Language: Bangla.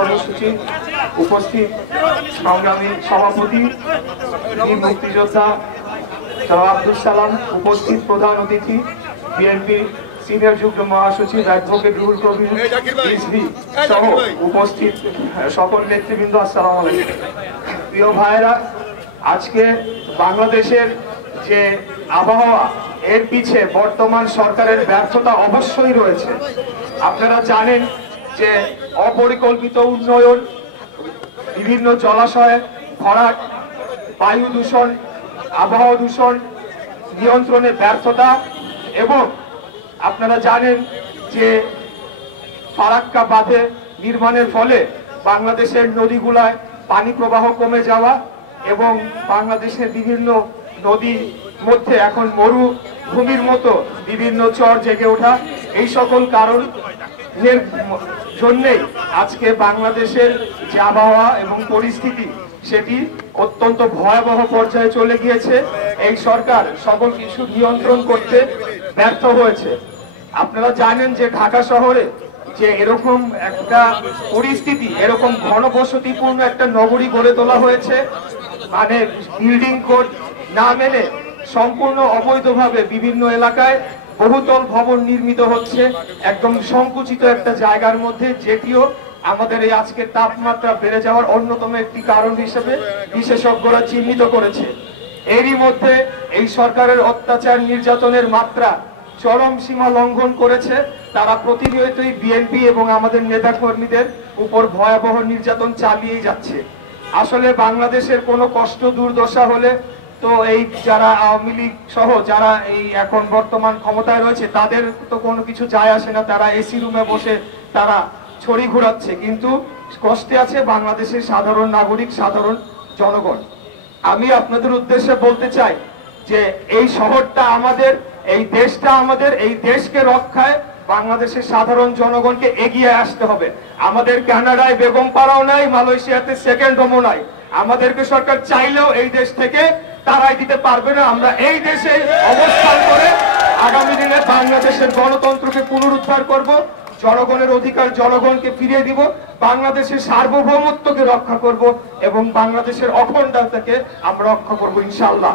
কর্মসূচি উপস্থিত সংগ্রামী সভাপতি বীর মুক্তিযোদ্ধা জনাব আব্দুল সালাম, উপস্থিত প্রধান অতিথি বিএনপি সিনিয়র যুগ্ম মহাসচিব অ্যাডভোকেট রুহুল কবির রিজভী সহ উপস্থিত সকল নেতৃবৃন্দ, আসসালামু আলাইকুম। প্রিয় ভাইয়েরা, আজকে বাংলাদেশের যে আবহাওয়া, এর পিছে বর্তমান সরকারের ব্যর্থতা অবশ্যই রয়েছে। আপনারা জানেন যে অপরিকল্পিত উন্নয়ন, বিভিন্ন জলাশয়ে ভরাট, বায়ু দূষণ, আবহাওয়া দূষণ নিয়ন্ত্রণে ব্যর্থতা, এবং আপনারা জানেন যে ফারাক্কা বাঁধে নির্মাণের ফলে বাংলাদেশের নদীগুলায় পানি প্রবাহ কমে যাওয়া এবং বাংলাদেশের বিভিন্ন নদীর মধ্যে এখন মরুভূমির মতো বিভিন্ন চর জেগে ওঠা, এই সকল কারণের জন্যেই আজকে বাংলাদেশের যে আবহাওয়া এবং পরিস্থিতি সেটি অত্যন্ত ভয়াবহ পর্যায়ে চলে গিয়েছে। এই সরকার সকল কিছু নিয়ন্ত্রণ করতে ব্যর্থ হয়েছে। আপনারা জানেন যে ঢাকা শহরে যে এরকম একটা পরিস্থিতি, এরকম ঘনবসতিপূর্ণ একটা নগরী গড়ে তোলা হয়েছে, মানে বিল্ডিং কোড না মেনে সম্পূর্ণ অবৈধভাবে বিভিন্ন এলাকায় বহুতল ভবন নির্মিত হচ্ছে, একদম সংকুচিত একটা জায়গার মধ্যে, যেটিও আমাদের এই আজকের তাপমাত্রা বেড়ে যাওয়ার অন্যতম একটি কারণ হিসেবে বিশেষজ্ঞরা চিহ্নিত করেছে। এরই মধ্যে এই সরকারের অত্যাচার নির্যাতনের মাত্রা চরম সীমা লঙ্ঘন করেছে। তারা প্রতিনিয়তই বিএনপি এবং আমাদের নেতা কর্মীদের উপর ভয়াবহ নির্যাতন চালিয়েই যাচ্ছে। আসলে বাংলাদেশের কোনো কষ্ট দুর্দশা হলে তো এই যারা আওয়ামী লীগ সহ যারা এই এখন বর্তমান ক্ষমতায় রয়েছে তাদের তো কোনো কিছু যায় আসে না, তারা এসি রুমে বসে তারা ছড়ি ঘোরাচ্ছে, কিন্তু কষ্টে আছে বাংলাদেশের সাধারণ নাগরিক, সাধারণ জনগণ। আমি আপনাদের উদ্দেশ্যে বলতে চাই যে এই শহরটা আমাদের, এই দেশটা আমাদের, এই দেশকে রক্ষায় বাংলাদেশের সাধারণ জনগণকে এগিয়ে আসতে হবে। আমাদের কানাডায় বেগম পাড়াও নাই, মালয়েশিয়াতে সেকেন্ড হোমও নাই। আমাদেরকে সরকার চাইলেও এই দেশ থেকে তারাই দিতে পারবে না। আমরা এই দেশে অবস্থান করে আগামী দিনে বাংলাদেশের গণতন্ত্রকে পুনরুদ্ধার করব, জনগণের অধিকার জনগণকে ফিরিয়ে দিব, বাংলাদেশের সার্বভৌমত্বকে রক্ষা করব এবং বাংলাদেশের অখণ্ডতাকে আমরা রক্ষা করব ইনশাআল্লাহ।